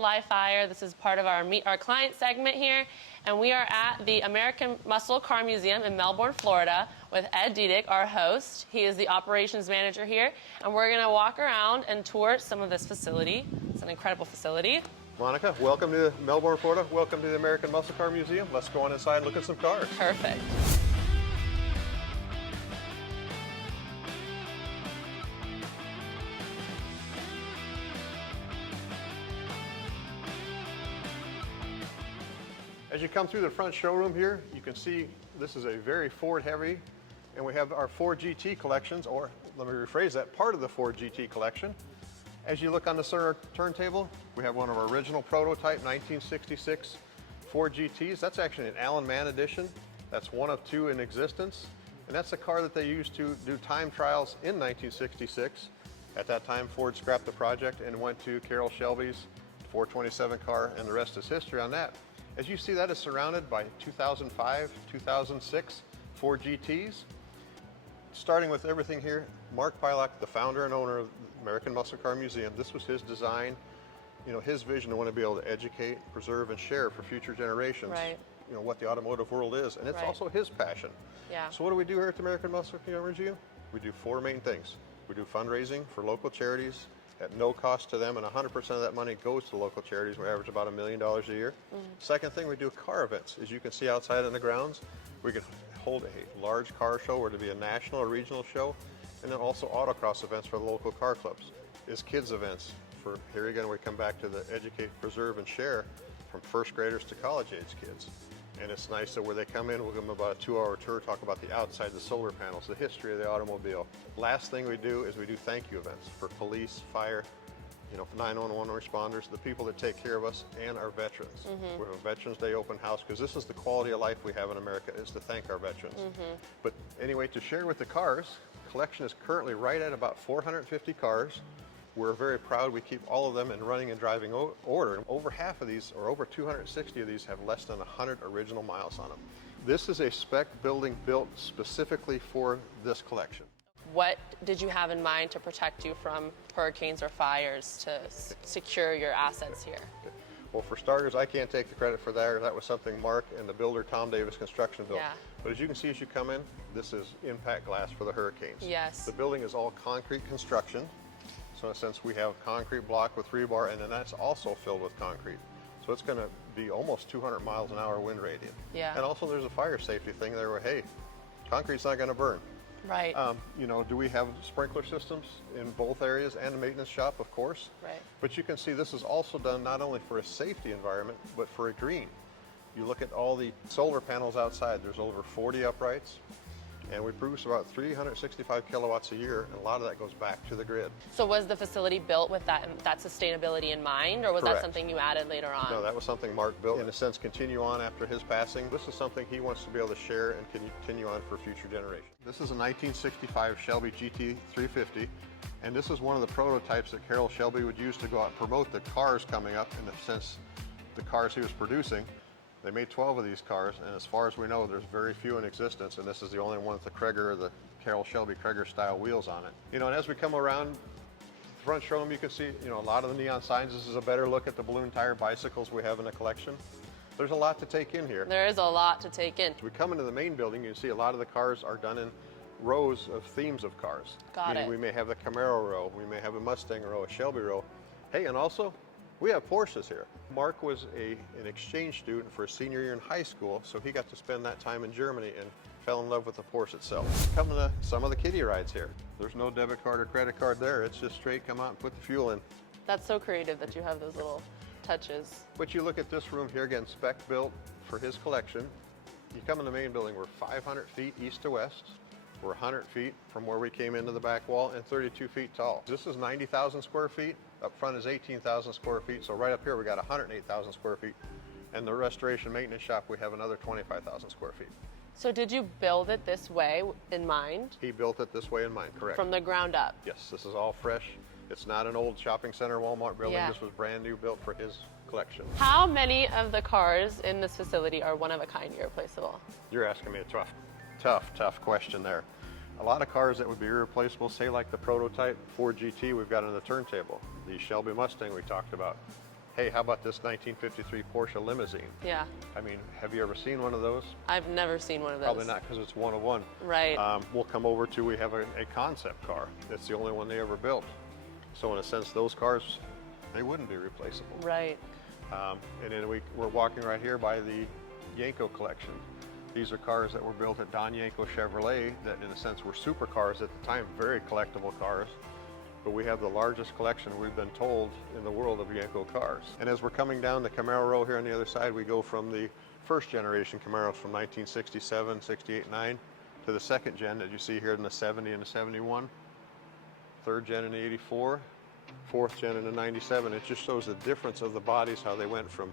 live fire. This is part of our Meet Our Client segment here. And we are at the American Muscle Car Museum in Melbourne, Florida with Ed Diedick, our host. He is the operations manager here. And we're going to walk around and tour some of this facility. It's an incredible facility. Monica, welcome to Melbourne, Florida. Welcome to the American Muscle Car Museum. Let's go on inside and look at some cars. Perfect. As you come through the front showroom here, you can see this is a very Ford heavy, and we have our Ford GT collections, or let me rephrase that, part of the Ford GT collection. As you look on the center turntable, we have one of our original prototype 1966 Ford GTs. That's actually an Allen Mann edition. That's one of two in existence, and that's the car that they used to do time trials in 1966. At that time, Ford scrapped the project and went to Carroll Shelby's 427 car, and the rest is history on that. As you see, that is surrounded by 2005, 2006 Ford GTs. Starting with everything here, Mark Pilak, the founder and owner of the American Muscle Car Museum, this was his design, his vision to want to be able to educate, preserve, and share for future generations, right. What the automotive world is, and it's right. also his passion. Yeah. So what do we do here at the American Muscle Car Museum? We do four main things. We do fundraising for local charities at no cost to them, and 100% of that money goes to local charities. We average about $1 million a year. Second thing, we do car events. As you can see outside in the grounds, we can hold a large car show, or to be a national or regional show, and then also autocross events for the local car clubs. Is kids events for, here again, we come back to the educate, preserve, and share from first graders to college age kids. And it's nice that where they come in, we'll give them about a 2-hour tour, talk about the outside, the solar panels, the history of the automobile. Last thing we do is we do thank you events for police, fire, 911 responders, the people that take care of us, and our veterans. We have a Veterans Day open house, because this is the quality of life we have in America, is to thank our veterans. But anyway, to share with the cars, collection is currently right at about 450 cars. We're very proud we keep all of them in running and driving order. Over half of these, or over 260 of these, have less than 100 original miles on them. This is a spec building built specifically for this collection. What did you have in mind to protect you from hurricanes or fires to secure your assets here? Well, for starters, I can't take the credit for that. That was something Mark and the builder, Tom Davis Construction, built. Yeah. But as you can see as you come in, this is impact glass for the hurricanes. Yes. The building is all concrete construction. So in a sense, we have concrete block with rebar, and then that's also filled with concrete. So it's going to be almost 200 miles an hour wind radius. Yeah. And also there's a fire safety thing there where, hey, concrete's not going to burn. Right. Do we have sprinkler systems in both areas, and a maintenance shop, of course? Right. But you can see this is also done not only for a safety environment, but for a green. You look at all the solar panels outside, there's over 40 uprights, and we produce about 365 kilowatts a year, and a lot of that goes back to the grid. So was the facility built with that sustainability in mind, or was Correct. that something you added later on? No, that was something Mark built, in a sense, continue on after his passing. This is something he wants to be able to share and continue on for future generations. This is a 1965 Shelby GT 350, and this is one of the prototypes that Carroll Shelby would use to go out and promote the cars coming up, in the sense, the cars he was producing. They made 12 of these cars, and as far as we know, there's very few in existence, and this is the only one with the Kreger, or the Carroll Shelby Kreger style wheels on it. And as we come around the front showroom, you can see, a lot of the neon signs. This is a better look at the balloon tire bicycles we have in the collection. There's a lot to take in here. There is a lot to take in. As we come into the main building, you can see a lot of the cars are done in rows of themes of cars. Got it. We may have the Camaro row, we may have a Mustang row, a Shelby row. Hey, and also, we have Porsches here. Mark was an exchange student for a senior year in high school, so he got to spend that time in Germany and fell in love with the Porsche itself. Coming to some of the kiddie rides here. There's no debit card or credit card there. It's just straight come out and put the fuel in. That's so creative that you have those little touches. But you look at this room here, again, spec built for his collection. You come in the main building, we're 500 feet east to west. We're 100 feet from where we came into the back wall, and 32 feet tall. This is 90,000 square feet. Up front is 18,000 square feet. So right up here, we got 108,000 square feet. And the restoration maintenance shop, we have another 25,000 square feet. So did you build it this way in mind? He built it this way in mind, correct. From the ground up? Yes, this is all fresh. It's not an old shopping center Walmart building. Yeah. This was brand new, built for his collection. How many of the cars in this facility are one of a kind, irreplaceable? You're asking me a tough question there. A lot of cars that would be irreplaceable, say like the prototype Ford GT we've got on the turntable, the Shelby Mustang we talked about, hey, how about this 1953 Porsche limousine? Yeah. I mean, have you ever seen one of those? I've never seen one of those. Probably not, because it's one of one. Right. We'll come over to, we have a concept car. It's the only one they ever built. So in a sense, those cars, they wouldn't be replaceable. Right. And then we're walking right here by the Yanko collection. These are cars that were built at Don Yanko Chevrolet that in a sense were supercars at the time, very collectible cars. But we have the largest collection, we've been told, in the world of Yanko cars. And as we're coming down the Camaro row here on the other side, we go from the first generation Camaros from 1967, 68, 9 to the second gen that you see here in the 70 and the 71, third gen in the 84, fourth gen in the 97. It just shows the difference of the bodies, how they went from,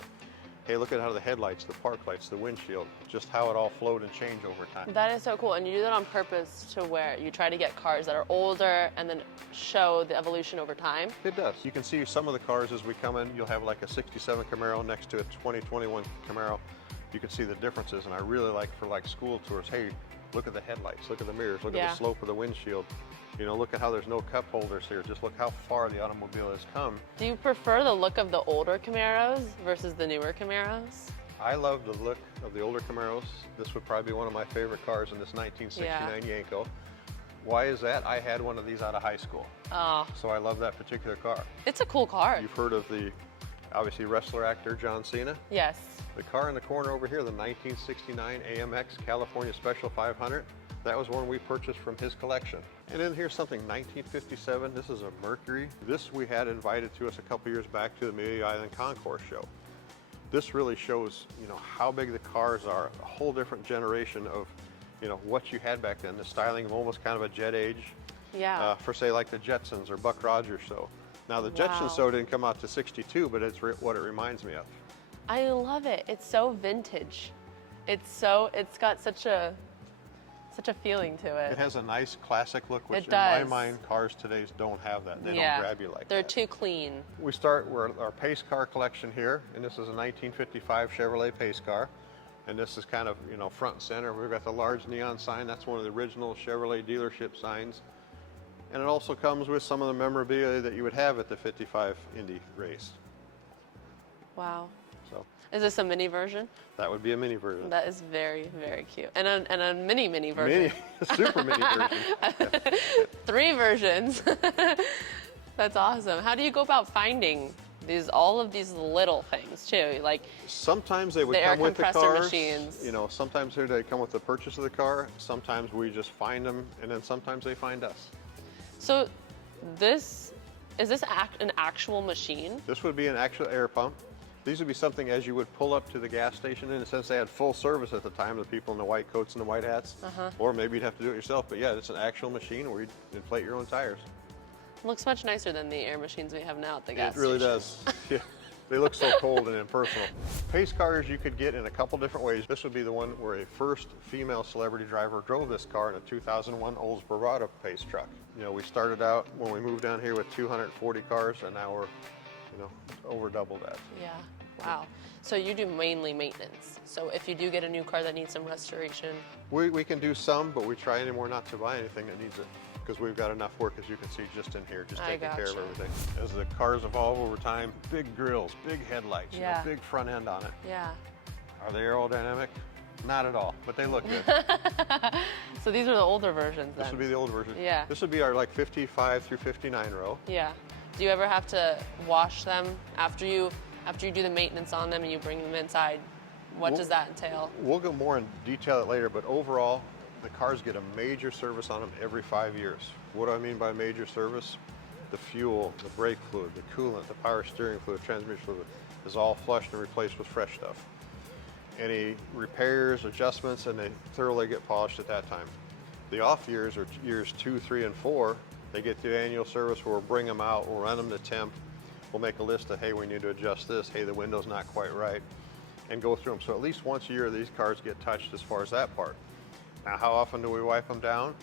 hey, look at how the headlights, the park lights, the windshield, just how it all flowed and changed over time. That is so cool. And you do that on purpose to where you try to get cars that are older and then show the evolution over time. It does. You can see some of the cars as we come in. You'll have like a 67 Camaro next to a 2021 Camaro. You can see the differences. And I really like for like school tours, hey, look at the headlights, look at the mirrors, look at the slope of the windshield. You know, look at how there's no cup holders here. Just look how far the automobile has come. Do you prefer the look of the older Camaros versus the newer Camaros? I love the look of the older Camaros. This would probably be one of my favorite cars in this 1969 Yanko. Why is that? I had one of these out of high school. Oh. So I love that particular car. It's a cool car. You've heard of the, obviously, wrestler actor John Cena? Yes. The car in the corner over here, the 1969 AMX California Special 500, that was one we purchased from his collection. And then here's something, 1957, this is a Mercury. This we had invited to us a couple years back to the Amelia Island Concourse show. This really shows, you know, how big the cars are, a whole different generation of, you know, what you had back then, the styling of almost kind of a jet age. Yeah. For say like the Jetsons or Buck Rogers show. Now the Jetsons show didn't come out to 62, but it's what it reminds me of. I love it. It's so vintage. It's got such a feeling to it. It has a nice classic look, which It in does. my mind, cars today don't have that. They don't grab you like They're that. too clean. We start with our pace car collection here, and this is a 1955 Chevrolet pace car. And this is kind of, you know, front and center. We've got the large neon sign. That's one of the original Chevrolet dealership signs. And it also comes with some of the memorabilia that you would have at the 55 Indy race. Wow. So Is this a mini version? that would be a mini version. That is very, very cute. And a mini version. Mini, super mini version. 3 versions. That's awesome. How do you go about finding all of these little things too? Like sometimes they would the air come with the compressor cars. machines. You know, sometimes they come with the purchase of the car. Sometimes we just find them, and then sometimes they find us. So is this an actual machine? This would be an actual air pump. These would be something as you would pull up to the gas station, in a sense they had full service at the time, the people in the white coats and the white hats. Or maybe you'd have to do it yourself, but yeah, it's an actual machine where you inflate your own tires. It looks much nicer than the air machines we have now at the gas It really station. does. Yeah. They look so cold and impersonal. Pace cars you could get in a couple different ways. This would be the one where a first female celebrity driver drove this car in a 2001 Olds Bravado pace truck. You know, we started out when we moved down here with 240 cars, and now we're, you know, over double that. Yeah. Wow. So you do mainly maintenance. So if you do get a new car that needs some restoration. We can do some, but we try anymore not to buy anything that needs it, because we've got enough work, as you can see, just in here, just taking care of gotcha. everything. As the cars evolve over time, big grills, big headlights, you know, big front end on it. Yeah. Are they aerodynamic? Not at all, but they look good. So these are the older versions then? This would be the old version. Yeah. This would be our like 55 through 59 row. Yeah. Do you ever have to wash them after you do the maintenance on them and you bring them inside? What does that entail? We'll go more in detail it later, but overall, the cars get a major service on them every 5 years. What do I mean by major service? The fuel, the brake fluid, the coolant, the power steering fluid, transmission fluid is all flushed and replaced with fresh stuff. Any repairs, adjustments, and they thoroughly get polished at that time. The off years are years 2, 3, and 4. They get the annual service where we'll bring them out, we'll run them to temp, we'll make a list of, hey, we need to adjust this, hey, the window's not quite right, and go through them. So at least once a year, these cars get touched as far as that part. Now, how often do we wipe them down?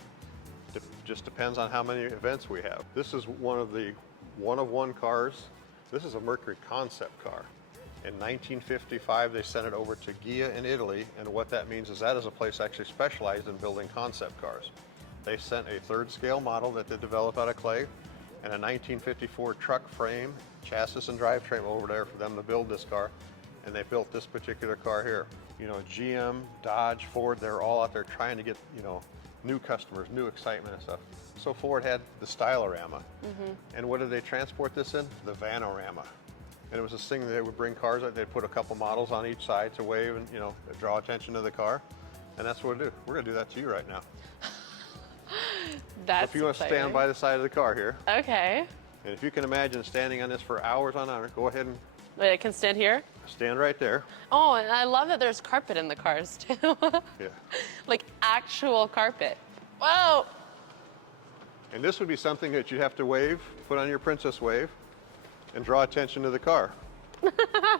Just depends on how many events we have. This is one of the one-of-one cars. This is a Mercury concept car. In 1955, they sent it over to Ghia in Italy, and what that means is that is a place actually specialized in building concept cars. They sent a third scale model that they developed out of clay, and a 1954 truck frame chassis and drivetrain over there for them to build this car, and they built this particular car here. You know, GM, Dodge, Ford, they're all out there trying to get, you know, new customers, new excitement and stuff. So Ford had the Stylorama. And what did they transport this in? The Vanorama. And it was this thing that they would bring cars out, they'd put a couple models on each side to wave and, you know, draw attention to the car. And that's what we do. We're gonna do that to you right now. That's If you want to stand by the side of the car here, Okay. and if you can imagine standing on this for hours on hour, go ahead and Wait, I can stand here? stand right there. Oh, and I love that there's carpet in the cars too. Yeah. Like actual carpet. Whoa! And this would be something that you'd have to wave, put on your princess wave, and draw attention to the car.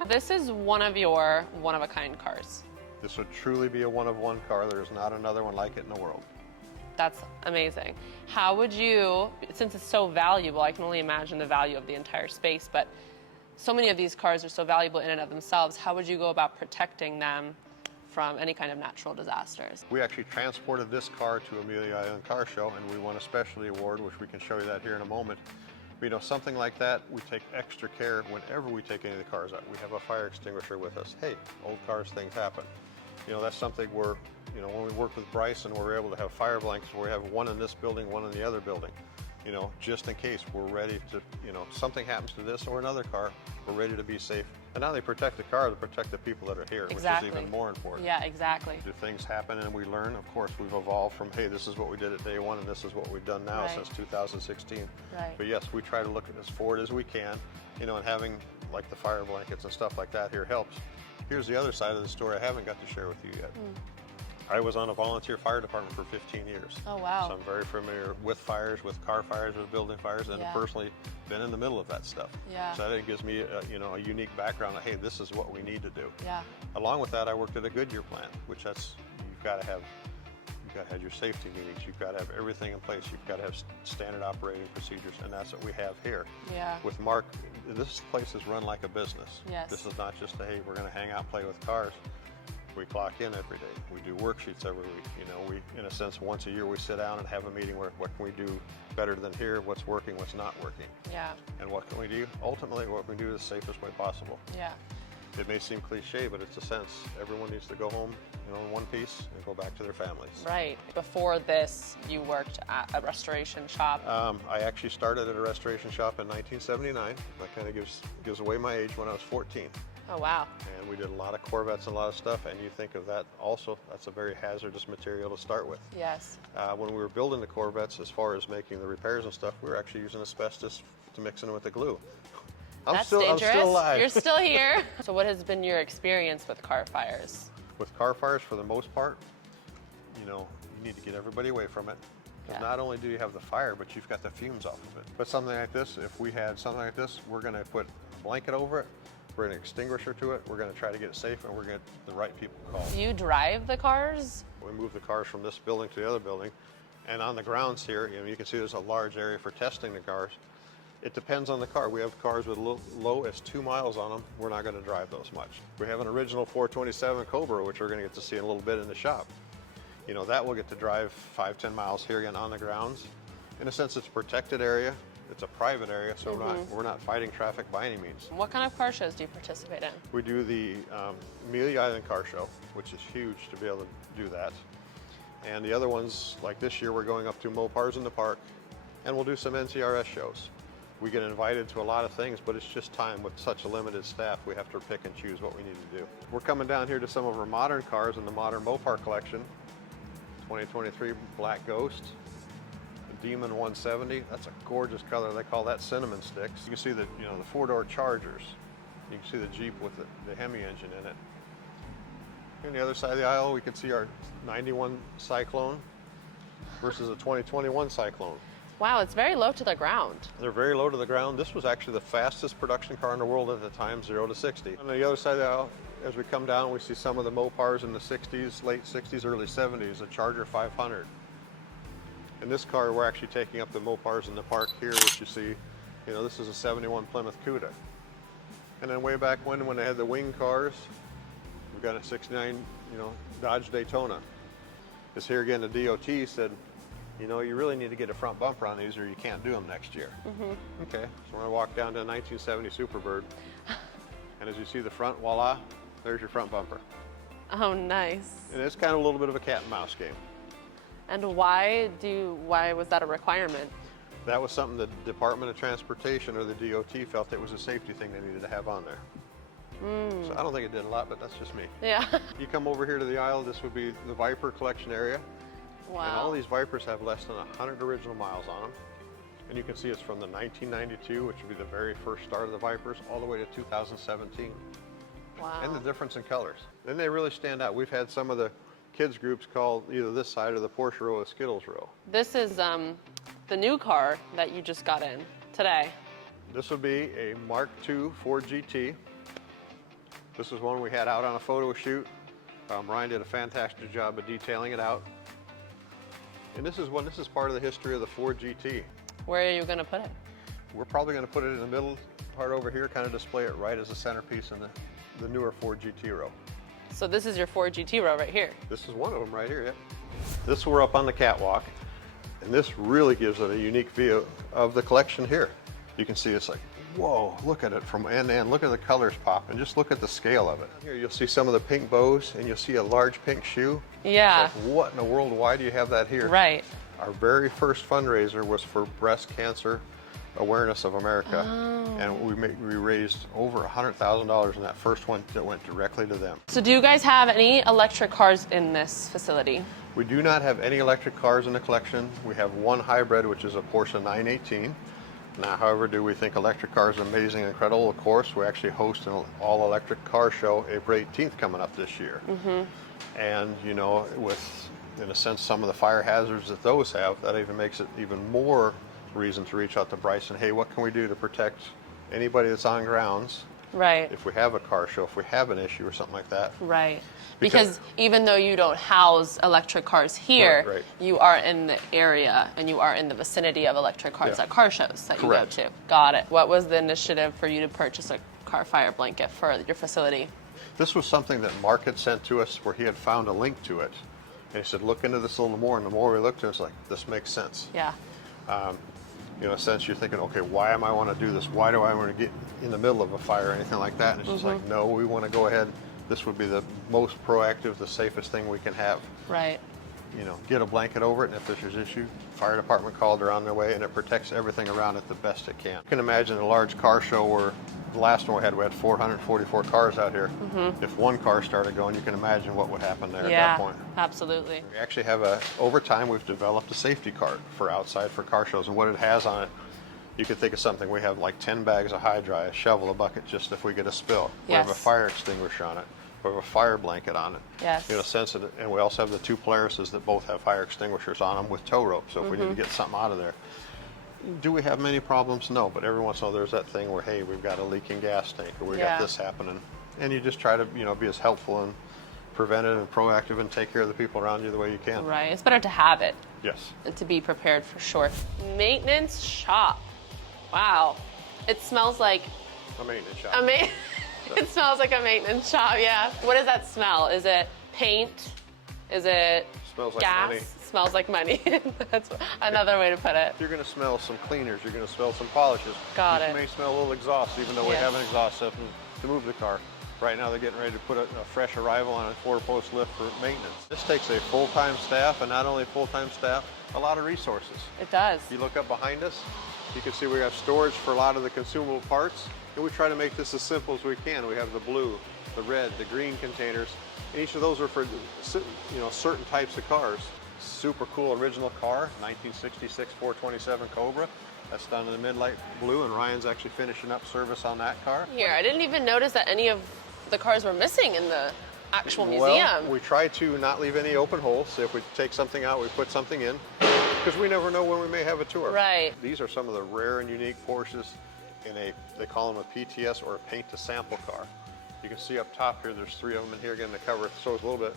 This is one of your one-of-a-kind cars. This would truly be a one-of-one car. There is not another one like it in the world. That's amazing. How would you, since it's so valuable, I can only imagine the value of the entire space, but so many of these cars are so valuable in and of themselves, how would you go about protecting them from any kind of natural disasters? We actually transported this car to Amelia Island Car Show, and we won a specialty award, which we can show you that here in a moment. But, you know, something like that, we take extra care whenever we take any of the cars out. We have a fire extinguisher with us. Hey, old cars, things happen. You know, that's something where, you know, when we worked with Bryson, we're able to have fire blankets where we have one in this building, one in the other building. You know, just in case we're ready to, you know, something happens to this or another car, we're ready to be safe. And now they protect the car, they protect the people that are here, Exactly. which is even more important. Yeah, exactly. Do things happen and we learn? Of course, we've evolved from, hey, this is what we did at day one and this is what we've done now Right. since 2016. Right. But yes, we try to look as forward as we can, you know, and having like the fire blankets and stuff like that here helps. Here's the other side of the story I haven't got to share with you yet. I was on a volunteer fire department for 15 years. Oh, wow. So I'm very familiar with fires, with car fires, with building fires, and Yeah. have personally been in the middle of that stuff. Yeah. So that gives me you know, a unique background of, hey, this is what we need to do. Yeah. Along with that, I worked at a Goodyear plant, which you've got to have your safety meetings, you've got to have everything in place, you've got to have standard operating procedures, and that's what we have here. Yeah. With Mark, this place is run like a business. Yes. This is not just a, hey, we're going to hang out and play with cars. We clock in every day. We do worksheets every week. You know, we, in a sense, once a year we sit down and have a meeting where what can we do better than here, what's working, what's not working. Yeah. And what can we do? Ultimately, what we do the safest way possible. Yeah. It may seem cliche, but it's a sense. Everyone needs to go home, you know, in one piece and go back to their families. Right. Before this, you worked at a restoration shop. I actually started at a restoration shop in 1979. That kind of gives away my age. When I was 14. Oh, wow. And we did a lot of Corvettes and a lot of stuff, and you think of that also, that's a very hazardous material to start with. Yes. When we were building the Corvettes, as far as making the repairs and stuff, we were actually using asbestos to mix in with the glue. That's I'm dangerous. still alive. You're still here. So what has been your experience with car fires? With car fires, for the most part, you know, you need to get everybody away from it. Because Yeah. not only do you have the fire, but you've got the fumes off of it. But something like this, if we had something like this, we're going to put a blanket over it, we're going to extinguisher to it, we're going to try to get it safe, and we're going to get the right people called. Do you drive the cars? We move the cars from this building to the other building, and on the grounds here, you know, you can see there's a large area for testing the cars. It depends on the car. We have cars with low as 2 miles on them. We're not going to drive those much. We have an original 427 Cobra, which we're going to get to see in a little bit in the shop. You know, that we'll get to drive 5-10 miles here again on the grounds. In a sense, it's a protected area. It's a private area, so we're not fighting traffic by any means. What kind of car shows do you participate in? We do the Amelia Island Car Show, which is huge to be able to do that. And the other ones, like this year, we're going up to Mopars in the Park, and we'll do some NCRS shows. We get invited to a lot of things, but it's just time. With such a limited staff, we have to pick and choose what we need to do. We're coming down here to some of our modern cars in the modern Mopar collection. 2023 Black Ghost, the Demon 170. That's a gorgeous color. They call that cinnamon sticks. You can see the, you know, the four-door Chargers. You can see the Jeep with the Hemi engine in it. On the other side of the aisle, we can see our 91 Cyclone versus a 2021 Cyclone. Wow, it's very low to the ground. They're very low to the ground. This was actually the fastest production car in the world at the time, 0 to 60. On the other side of the aisle, as we come down, we see some of the Mopars in the 60s, late 60s, early 70s, a Charger 500. In this car, we're actually taking up the Mopars in the park here, which you see, you know, this is a 71 Plymouth Cuda. And then way back when they had the wing cars, we've got a 69, you know, Dodge Daytona. This here again, the DOT said, you know, you really need to get a front bumper on these or you can't do them next year. Okay, so we're gonna walk down to a 1970 Superbird. And as you see the front, voila, there's your front bumper. Oh, nice. And it's kind of a little bit of a cat and mouse game. And why was that a requirement? That was something the Department of Transportation or the DOT felt it was a safety thing they needed to have on there. So I don't think it did a lot, but that's just me. Yeah. You come over here to the aisle, this would be the Viper collection area. Wow. And all these Vipers have less than 100 original miles on them. And you can see it's from the 1992, which would be the very first start of the Vipers, all the way to 2017. Wow. And the difference in colors. Then they really stand out. We've had some of the kids groups called either this side or the Porsche row or Skittles row. This is the new car that you just got in today. This would be a Mark II Ford GT. This is one we had out on a photo shoot. Ryan did a fantastic job of detailing it out. And this is part of the history of the Ford GT. Where are you going to put it? We're probably going to put it in the middle part over here, kind of display it right as a centerpiece in the newer Ford GT row. So this is your Ford GT row right here. This is one of them right here, yeah. This we're up on the catwalk, and this really gives it a unique view of the collection here. You can see it's like, whoa, look at it from end to end. Look at the colors pop, and just look at the scale of it. Here you'll see some of the pink bows, and you'll see a large pink shoe. Yeah. It's like, what in the world, why do you have that here? Right. Our very first fundraiser was for Breast Cancer Awareness of America, and we raised over $100,000 in that first one that went directly to them. So do you guys have any electric cars in this facility? We do not have any electric cars in the collection. We have one hybrid, which is a Porsche 918. Now, however, do we think electric cars are amazing and incredible? Of course, we actually host an all-electric car show April 18th coming up this year. And, you know, with, in a sense, some of the fire hazards that those have, that even makes it even more reason to reach out to Bryce and, hey, what can we do to protect anybody that's on grounds? Right. If we have a car show, if we have an issue or something like that. Right. Because even though you don't house electric cars here, Right. you are in the area and you are in the vicinity of electric cars at car shows that Correct. you go to. Got it. What was the initiative for you to purchase a car fire blanket for your facility? This was something that Mark had sent to us where he had found a link to it. And he said, look into this a little more. And the more we looked at it, it's like, this makes sense. Yeah. You know, in a sense, you're thinking, okay, why am I want to do this? Why do I want to get in the middle of a fire or anything like that? And it's just like, no, we want to go ahead. This would be the most proactive, the safest thing we can have. Right. You know, get a blanket over it, and if there's an issue, fire department called, they're on their way, and it protects everything around it the best it can. You can imagine a large car show where the last one we had 444 cars out here. If one car started going, you can imagine what would happen there at that point. Absolutely. We actually have over time, we've developed a safety cart for outside for car shows, and what it has on it, you could think of something, we have like 10 bags of high dry, a shovel, a bucket, just if we get a spill. We have a Yes. fire extinguisher on it. We have a fire blanket on it. Yes. In a sense, and we also have the two Polarises that both have fire extinguishers on them with tow ropes, so if we need to get something out of there. Do we have many problems? No, but every once in a while there's that thing where, hey, we've got a leaking gas tank, or we got this happening. And you just try to, you know, be as helpful and preventive and proactive and take care of the people around you the way you can. Right. It's better to have it. Yes. And to be prepared for sure. Maintenance shop. Wow. It smells like A maintenance shop. It smells like a maintenance shop, yeah. What does that smell? Is it paint? Is it Smells like gas? money. Smells like money. That's another way to put it. You're going to smell some cleaners. You're going to smell some polishes. Got it. You may smell a little exhaust, even though we Yes. have an exhaust system to move the car. Right now they're getting ready to put a fresh arrival on a 4-post lift for maintenance. This takes a full-time staff, and not only full-time staff, a lot of resources. It does. If you look up behind us, you can see we have storage for a lot of the consumable parts, and we try to make this as simple as we can. We have the blue, the red, the green containers, and each of those are for, you know, certain types of cars. Super cool original car, 1966 427 Cobra. That's done in the midlight blue, and Ryan's actually finishing up service on that car. Here, I didn't even notice that any of the cars were missing in the actual museum. Well, we try to not leave any open holes. So if we take something out, we put something in, because we never know when we may have a tour. Right. These are some of the rare and unique Porsches in they call them a PTS or a paint to sample car. You can see up top here, there's 3 of them in here. Again, the cover shows a little bit.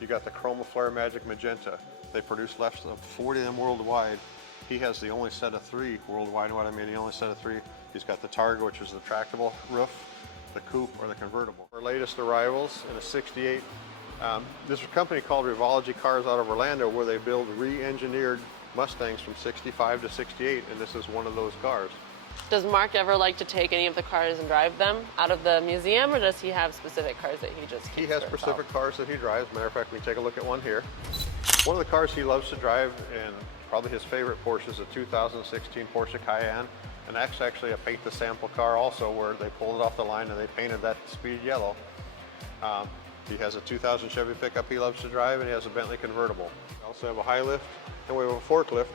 You got the Chromaflare Magic Magenta. They produce less than 40 of them worldwide. He has the only set of 3 worldwide. What I mean, the only set of 3. He's got the Targa, which is the tractable roof, the coupe, or the convertible. Our latest arrivals in a 68. This is a company called Revology Cars out of Orlando, where they build re-engineered Mustangs from 65 to 68, and this is one of those cars. Does Mark ever like to take any of the cars and drive them out of the museum, or does he have specific cars that he just keeps He has for specific himself? cars that he drives. Matter of fact, we can take a look at one here. One of the cars he loves to drive, and probably his favorite Porsche, is a 2016 Porsche Cayenne. And that's actually a paint to sample car also, where they pulled it off the line and they painted that speed yellow. He has a 2000 Chevy pickup he loves to drive, and he has a Bentley convertible. We also have a high lift, and we have a forklift.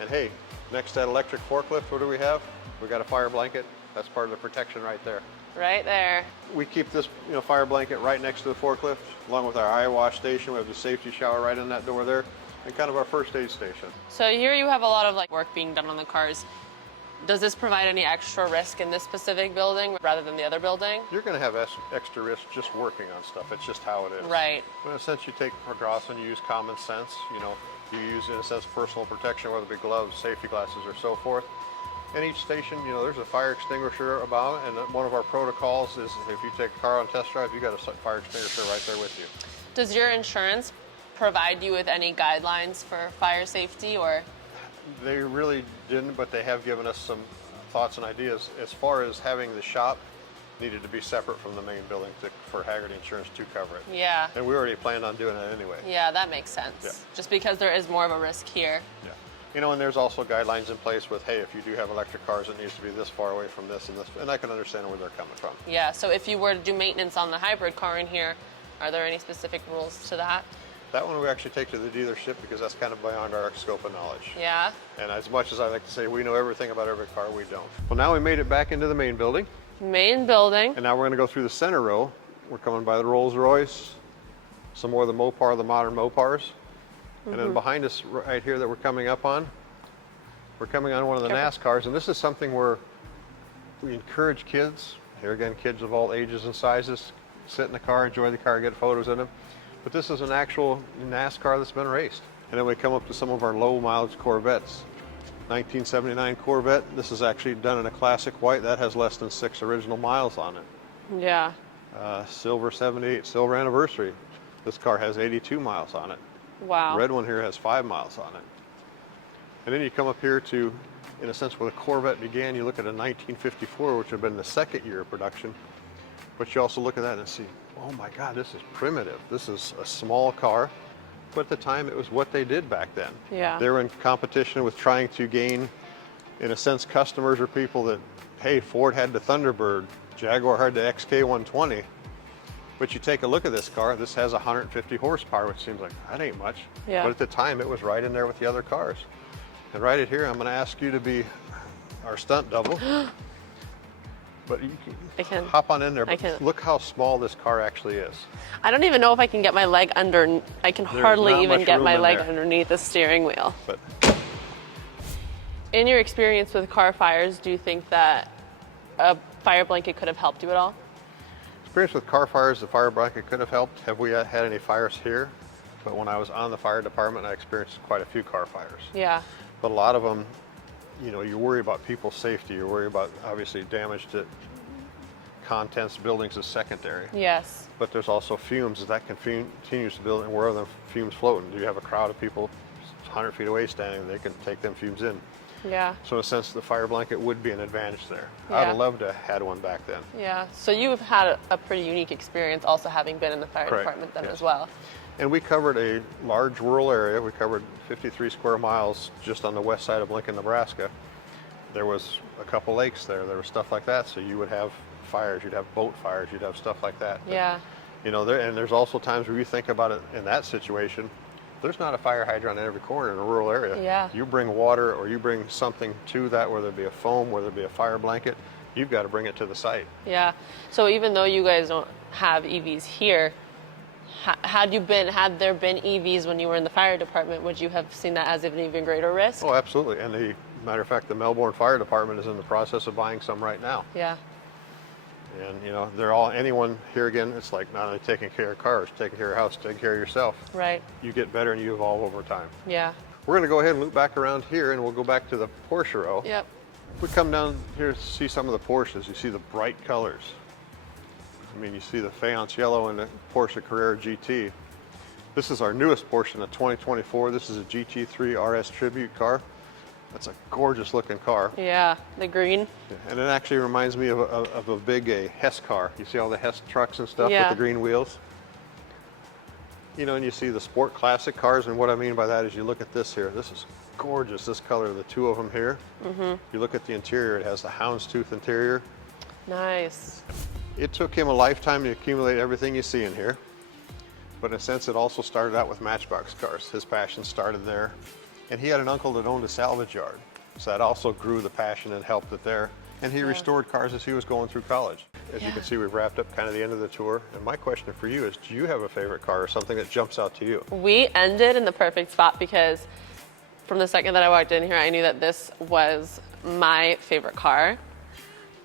And hey, next to that electric forklift, what do we have? We got a fire blanket. That's part of the protection right there. Right there. We keep this fire blanket right next to the forklift, along with our eye wash station. We have the safety shower right in that door there, and kind of our first aid station. So here you have a lot of work being done on the cars. Does this provide any extra risk in this specific building rather than the other building? You're going to have extra risk just working on stuff. It's just how it is. Right. In a sense, you take precaution, you use common sense. You use, in a sense, personal protection, whether it be gloves, safety glasses, or so forth. In each station, there's a fire extinguisher about, and one of our protocols is if you take a car on test drive, you got a fire extinguisher right there with you. Does your insurance provide you with any guidelines for fire safety, or? They really didn't, but they have given us some thoughts and ideas as far as having the shop needed to be separate from the main building for Haggerty Insurance to cover it. Yeah. And we already planned on doing that anyway. Yeah, that makes sense. Yeah. Just because there is more of a risk here. Yeah. And there's also guidelines in place with, hey, if you do have electric cars, it needs to be this far away from this and this, and I can understand where they're coming from. Yeah, so if you were to do maintenance on the hybrid car in here, are there any specific rules to that? That one we actually take to the dealership because that's kind of beyond our scope of knowledge. Yeah. And as much as I like to say we know everything about every car, we don't. Well, now we made it back into the main building. Main building. And now we're going to go through the center row. We're coming by the Rolls Royce, some more of the Mopar, the modern Mopars. And then behind us right here that we're coming up on, we're coming on one of the NASCARs. And this is something where we encourage kids, here again, kids of all ages and sizes, sit in the car, enjoy the car, get photos in them. But this is an actual NASCAR that's been raced. And then we come up to some of our low mileage Corvettes. 1979 Corvette. This is actually done in a classic white. That has less than 6 original miles on it. Yeah. Silver 78, silver anniversary. This car has 82 miles on it. Wow. The red one here has 5 miles on it. And then you come up here to, in a sense, where the Corvette began. You look at a 1954, which would have been the second year of production. But you also look at that and see, oh my God, this is primitive. This is a small car. But at the time, it was what they did back then. Yeah. They were in competition with trying to gain, in a sense, customers or people that, hey, Ford had the Thunderbird, Jaguar had the XK120. But you take a look at this car, this has 150 horsepower, which seems like that ain't much. Yeah. But at the time, it was right in there with the other cars. And right in here, I'm going to ask you to be our stunt double. But you can hop on in there, but look how small this car actually is. I don't even know if I can get my leg under, I can hardly even get my leg underneath the steering wheel. But in your experience with car fires, do you think that a fire blanket could have helped you at all? Experience with car fires, the fire blanket could have helped. Have we had any fires here? But when I was on the fire department, I experienced quite a few car fires. Yeah. But a lot of them, you worry about people's safety. You worry about, obviously, damage to contents, buildings is secondary. Yes. But there's also fumes that can continue to build, and where are the fumes floating? Do you have a crowd of people 100 feet away standing, they can take them fumes in. Yeah. So in a sense, the fire blanket would be an advantage there. Yeah. I'd have loved to have had one back then. Yeah. So you've had a pretty unique experience also having been in the fire Correct. department then Yes. as well. And we covered a large rural area. We covered 53 square miles just on the west side of Lincoln, Nebraska. There was a couple lakes there. There was stuff like that. So you would have fires. You'd have boat fires. You'd have stuff like that. Yeah. And there's also times where you think about it in that situation, there's not a fire hydrant in every corner in a rural area. Yeah. You bring water or you bring something to that, whether it be a foam, whether it be a fire blanket, you've got to bring it to the site. Yeah. So even though you guys don't have EVs here, had there been EVs when you were in the fire department, would you have seen that as an even greater risk? Oh, absolutely. And the matter of fact, the Melbourne Fire Department is in the process of buying some right now. Yeah. And they're all, anyone here again, it's like not only taking care of cars, taking care of your house, taking care of yourself. Right. You get better and you evolve over time. Yeah. We're going to go ahead and loop back around here and we'll go back to the Porsche row. Yep. If we come down here to see some of the Porsches, you see the bright colors. I mean, you see the faience yellow in the Porsche Carrera GT. This is our newest portion of 2024. This is a GT3 RS Tribute car. That's a gorgeous looking car. Yeah, the green. And it actually reminds me of a big Hess car. You see all the Hess trucks and stuff with the green wheels? You know, and you see the sport classic cars, and what I mean by that is you look at this here. This is gorgeous, this color, the two of them here. You look at the interior, it has the houndstooth interior. Nice. It took him a lifetime to accumulate everything you see in here. But in a sense, it also started out with Matchbox cars. His passion started there. And he had an uncle that owned a salvage yard. So that also grew the passion and helped it there. And he restored cars as he was going through college. As you can see, we've wrapped up kind of the end of the tour. And my question for you is, do you have a favorite car or something that jumps out to you? We ended in the perfect spot because from the second that I walked in here, I knew that this was my favorite car.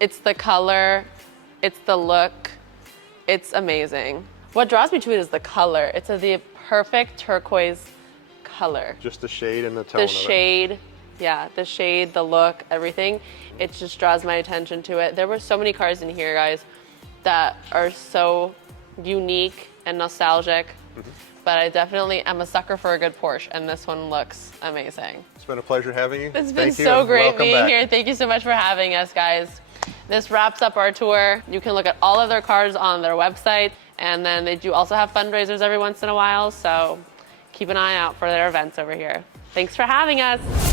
It's the color, it's the look, it's amazing. What draws me to it is the color. It's the perfect turquoise color. Just the shade and the tone The of shade, yeah, the shade, the look, everything. It just draws my attention to it. There were so many cars in here, guys, that are so unique and nostalgic. But I definitely am a sucker for a good Porsche, and this one looks amazing. It's been a pleasure having you. It's been so great being here. Thank you so much for having us, guys. This wraps up our tour. You can look at all of their cars on their website, and then they do also have fundraisers every once in a while, so keep an eye out for their events over here. Thanks for having us.